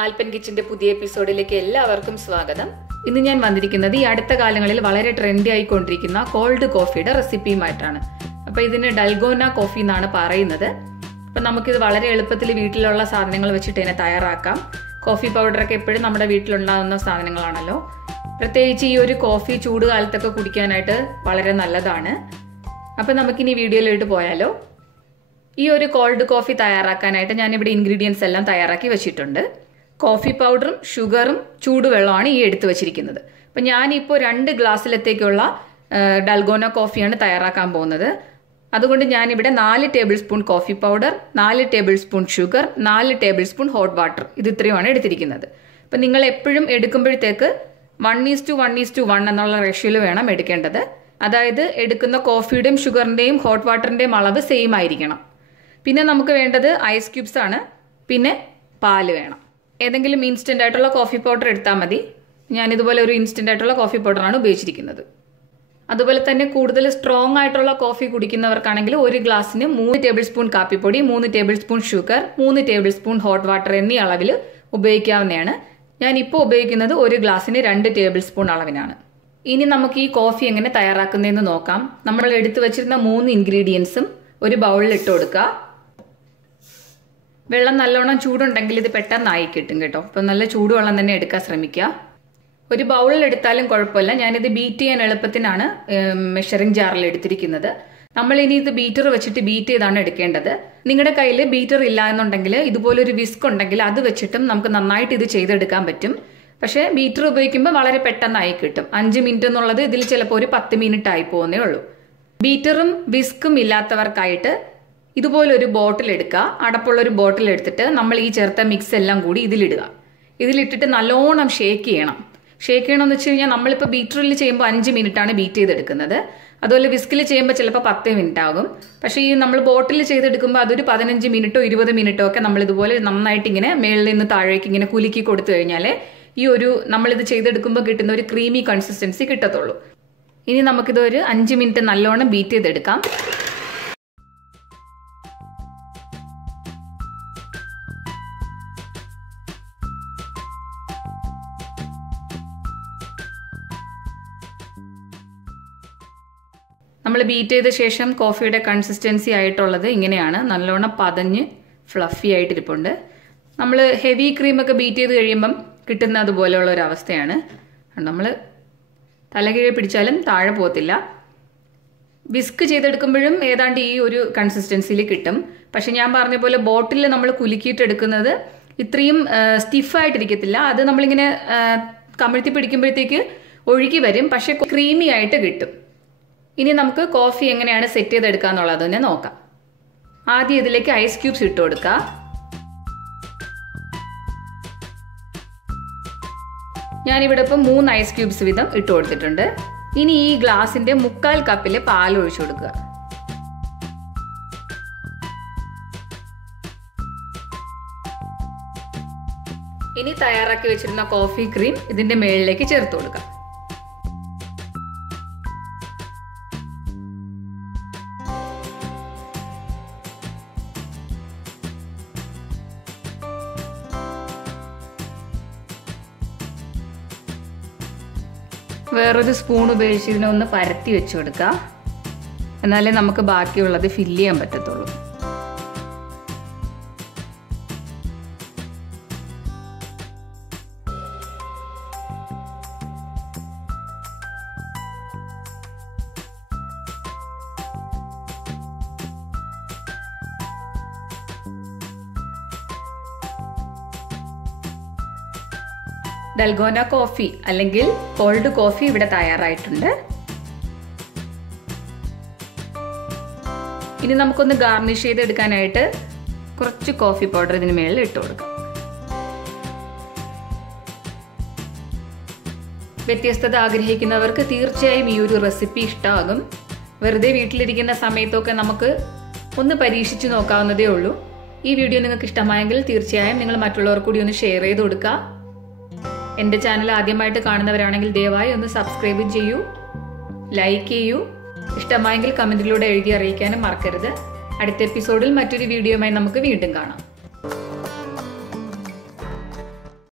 ആൽപ്പൻ കിച്ചന്റെ പുതിയ എപ്പിസോഡിലേക്ക് എല്ലാവർക്കും സ്വാഗതം. ഇന്ന് ഞാൻ വന്നിരിക്കുന്നത് ഈ അടുത്ത കാലങ്ങളിൽ വളരെ ട്രെൻഡി ആയിക്കൊണ്ടിരിക്കുന്ന കോൾഡ് കോഫിയുടെ റെസിപ്പിയുമായിട്ടാണ്. അപ്പോൾ ഇതിന് ഡൽഗോന കോഫി എന്നാണ് പറയുന്നത്. അപ്പം നമുക്കിത് വളരെ എളുപ്പത്തിൽ വീട്ടിലുള്ള സാധനങ്ങൾ വെച്ചിട്ട് ഇതിനെ തയ്യാറാക്കാം. കോഫി പൗഡറൊക്കെ എപ്പോഴും നമ്മുടെ വീട്ടിലുണ്ടാകുന്ന സാധനങ്ങളാണല്ലോ. പ്രത്യേകിച്ച് ഈ ഒരു കോഫി ചൂട് കാലത്തൊക്കെ കുടിക്കാനായിട്ട് വളരെ നല്ലതാണ്. അപ്പം നമുക്കിനി വീഡിയോയിലോട്ട് പോയാലോ. ഈ ഒരു കോൾഡ് കോഫി തയ്യാറാക്കാനായിട്ട് ഞാനിവിടെ ഇൻഗ്രീഡിയൻസ് എല്ലാം തയ്യാറാക്കി വെച്ചിട്ടുണ്ട്. കോഫി പൗഡറും ഷുഗറും ചൂടുവെള്ളമാണ് ഈ എടുത്തു വെച്ചിരിക്കുന്നത്. അപ്പം ഞാനിപ്പോൾ 2 ഗ്ലാസ്സിലത്തേക്കുള്ള ഡൽഗോന കോഫിയാണ് തയ്യാറാക്കാൻ പോകുന്നത്. അതുകൊണ്ട് ഞാനിവിടെ 4 table spoon coffee powder, 4 table spoon sugar, 4 table spoon hot water, ഇത് ഇത്രയുമാണ് എടുത്തിരിക്കുന്നത്. അപ്പം നിങ്ങൾ എപ്പോഴും എടുക്കുമ്പോഴത്തേക്ക് 1:1:1 എന്നുള്ള റേഷ്യോയിൽ വേണം എടുക്കേണ്ടത്. അതായത് എടുക്കുന്ന കോഫിയുടെയും ഷുഗറിൻ്റെയും ഹോട്ട് വാട്ടറിൻ്റെയും അളവ് സെയിം ആയിരിക്കണം. പിന്നെ നമുക്ക് വേണ്ടത് ഐസ് ക്യൂബ്സ് ആണ്. പിന്നെ പാല് വേണം. ഏതെങ്കിലും ഇൻസ്റ്റൻ്റ് ആയിട്ടുള്ള കോഫി പൗഡർ എടുത്താൽ മതി. ഞാനിതുപോലെ ഒരു ഇൻസ്റ്റൻ്റ് ആയിട്ടുള്ള കോഫി പൗഡറാണ് ഉപയോഗിച്ചിരിക്കുന്നത്. അതുപോലെ തന്നെ കൂടുതൽ സ്ട്രോങ് ആയിട്ടുള്ള കോഫി കുടിക്കുന്നവർക്കാണെങ്കിൽ 1 ഗ്ലാസ്സിന് 3 ടേബിൾ സ്പൂൺ കാപ്പിപ്പൊടി, 3 table spoon sugar, 3 table spoon hot water എന്നീ അളവിൽ ഉപയോഗിക്കാവുന്നതാണ്. ഞാനിപ്പോൾ ഉപയോഗിക്കുന്നത് 1 ഗ്ലാസ്സിന് 2 ടേബിൾ സ്പൂൺ അളവിനാണ്. ഇനി നമുക്ക് ഈ കോഫി എങ്ങനെ തയ്യാറാക്കുന്നതെന്ന് നോക്കാം. നമ്മൾ എടുത്തു വച്ചിരുന്ന 3 ഇൻഗ്രീഡിയൻസും ഒരു ബൗളിൽ ഇട്ട് കൊടുക്കുക. വെള്ളം നല്ലോണം ചൂടുണ്ടെങ്കിൽ ഇത് പെട്ടെന്നായി കിട്ടും കേട്ടോ. അപ്പം നല്ല ചൂടുവെള്ളം തന്നെ എടുക്കാൻ ശ്രമിക്കുക. ഒരു ബൗളിൽ എടുത്താലും കുഴപ്പമില്ല. ഞാനിത് ബീറ്റ് ചെയ്യാൻ എളുപ്പത്തിനാണ് മെഷറിംഗ് ജാറിൽ എടുത്തിരിക്കുന്നത്. നമ്മൾ ഇനി ഇത് ബീറ്റർ വെച്ചിട്ട് ബീറ്റ് ചെയ്താണ് എടുക്കേണ്ടത്. നിങ്ങളുടെ കയ്യിൽ ബീറ്റർ ഇല്ല എന്നുണ്ടെങ്കിൽ ഇതുപോലൊരു വിസ്ക് ഉണ്ടെങ്കിൽ അത് വെച്ചിട്ടും നമുക്ക് നന്നായിട്ട് ഇത് ചെയ്തെടുക്കാൻ പറ്റും. പക്ഷേ ബീറ്റർ ഉപയോഗിക്കുമ്പോൾ വളരെ പെട്ടെന്നായി കിട്ടും. 5 മിനിറ്റ് എന്നുള്ളത് ഇതിൽ ചിലപ്പോൾ ഒരു 10 മിനിറ്റ് ആയി പോകുന്നേ ഉള്ളൂ. ബീറ്ററും വിസ്കും ഇല്ലാത്തവർക്കായിട്ട് ഇതുപോലൊരു ബോട്ടിൽ എടുക്കുക. അടപ്പുള്ളൊരു ബോട്ടിൽ എടുത്തിട്ട് നമ്മൾ ഈ ചേർത്ത മിക്സ് എല്ലാം കൂടി ഇതിലിടുക. ഇതിലിട്ടിട്ട് നല്ലോണം ഷേക്ക് ചെയ്യണം. ഷേക്ക് ചെയ്യണമെന്ന് വെച്ച് കഴിഞ്ഞാൽ നമ്മളിപ്പോൾ ബീറ്ററിൽ ചെയ്യുമ്പോൾ 5 മിനിറ്റാണ് ബീറ്റ് ചെയ്തെടുക്കുന്നത്. അതുപോലെ വിസ്കിൽ ചെയ്യുമ്പോൾ ചിലപ്പോൾ 10 മിനിറ്റ് ആകും. പക്ഷേ ഈ നമ്മൾ ബോട്ടിൽ ചെയ്തെടുക്കുമ്പോൾ അതൊരു 15 മിനിറ്റോ 20 മിനിറ്റോ ഒക്കെ നമ്മൾ ഇതുപോലെ നന്നായിട്ട് ഇങ്ങനെ മേളിൽ നിന്ന് താഴേക്ക് ഇങ്ങനെ കുലുക്കി കൊടുത്തു കഴിഞ്ഞാൽ ഈ ഒരു നമ്മളിത് ചെയ്തെടുക്കുമ്പോൾ കിട്ടുന്ന ഒരു ക്രീമി കൺസിസ്റ്റൻസി കിട്ടത്തുള്ളൂ. ഇനി നമുക്കിത് ഒരു 5 മിനിറ്റ് നല്ലോണം ബീറ്റ് ചെയ്തെടുക്കാം. നമ്മൾ ബീറ്റ് ചെയ്ത ശേഷം കോഫിയുടെ കൺസിസ്റ്റൻസി ആയിട്ടുള്ളത് ഇങ്ങനെയാണ്. നല്ലോണം പതഞ്ഞ് ഫ്ലഫി ആയിട്ടിരിപ്പുണ്ട്. നമ്മൾ ഹെവി ക്രീമൊക്കെ ബീറ്റ് ചെയ്ത് കഴിയുമ്പം കിട്ടുന്ന അതുപോലെയുള്ള ഒരു അവസ്ഥയാണ്. നമ്മൾ തലകീഴെ പിടിച്ചാലും താഴെ പോകത്തില്ല. വിസ്ക് ചെയ്തെടുക്കുമ്പോഴും ഏതാണ്ട് ഈ ഒരു കൺസിസ്റ്റൻസിയിൽ കിട്ടും. പക്ഷെ ഞാൻ പറഞ്ഞ പോലെ ബോട്ടിൽ നമ്മൾ കുലുക്കിയിട്ടെടുക്കുന്നത് ഇത്രയും സ്റ്റിഫായിട്ടിരിക്കത്തില്ല. അത് നമ്മളിങ്ങനെ കമിഴ്ത്തി പിടിക്കുമ്പോഴത്തേക്ക് ഒഴുകി വരും. പക്ഷെ ക്രീമി ആയിട്ട് കിട്ടും. ഇനി നമുക്ക് കോഫി എങ്ങനെയാണ് സെറ്റ് ചെയ്തെടുക്കുക എന്നുള്ളത് തന്നെ നോക്കാം. ആദ്യം ഇതിലേക്ക് ഐസ് ക്യൂബ്സ് ഇട്ട് കൊടുക്കുക. ഞാനിവിടെ ഇപ്പം 3 ഐസ് ക്യൂബ്സ് വീതം ഇട്ട് കൊടുത്തിട്ടുണ്ട്. ഇനി ഈ ഗ്ലാസിന്റെ 3/4 കപ്പിൽ പാൽ ഒഴിച്ചു കൊടുക്കുക. ഇനി തയ്യാറാക്കി വെച്ചിരുന്ന കോഫി ക്രീം ഇതിന്റെ മേളിലേക്ക് ചേർത്ത് കൊടുക്കുക. വേറൊരു സ്പൂൺ ഉപയോഗിച്ച് ഇതിനൊന്ന് പരത്തി വെച്ച് കൊടുക്കുക. എന്നാലേ നമുക്ക് ബാക്കിയുള്ളത് ഫില്ല് ചെയ്യാൻ പറ്റത്തുള്ളൂ. ഡൽഗോന കോഫി അല്ലെങ്കിൽ കോൾഡ് കോഫി ഇവിടെ തയ്യാറായിട്ടുണ്ട്. ഇനി നമുക്കൊന്ന് ഗാർണിഷ് ചെയ്തെടുക്കാനായിട്ട് കുറച്ച് കോഫി പൗഡർ ഇതിന് മേളിൽ ഇട്ട് കൊടുക്കാം. വ്യത്യസ്തത ആഗ്രഹിക്കുന്നവർക്ക് തീർച്ചയായും ഈ ഒരു റെസിപ്പി ഇഷ്ടമാകും. വെറുതെ വീട്ടിലിരിക്കുന്ന സമയത്തൊക്കെ നമുക്ക് ഒന്ന് പരീക്ഷിച്ച് നോക്കാവുന്നതേ ഉള്ളൂ. ഈ വീഡിയോ നിങ്ങൾക്ക് ഇഷ്ടമായെങ്കിൽ തീർച്ചയായും നിങ്ങൾ മറ്റുള്ളവർക്ക് കൂടി ഒന്ന് ഷെയർ ചെയ്ത് കൊടുക്കുക. എൻ്റെ ചാനൽ ആദ്യമായിട്ട് കാണുന്നവരാണെങ്കിൽ ദയവായി ഒന്ന് സബ്സ്ക്രൈബ് ചെയ്യൂ, ലൈക്ക് ചെയ്യൂ. ഇഷ്ടമായെങ്കിൽ കമൻറ്റിലൂടെ എഴുതി അറിയിക്കാനും മറക്കരുത്. അടുത്ത എപ്പിസോഡിൽ മറ്റൊരു വീഡിയോയുമായി നമുക്ക് വീണ്ടും കാണാം.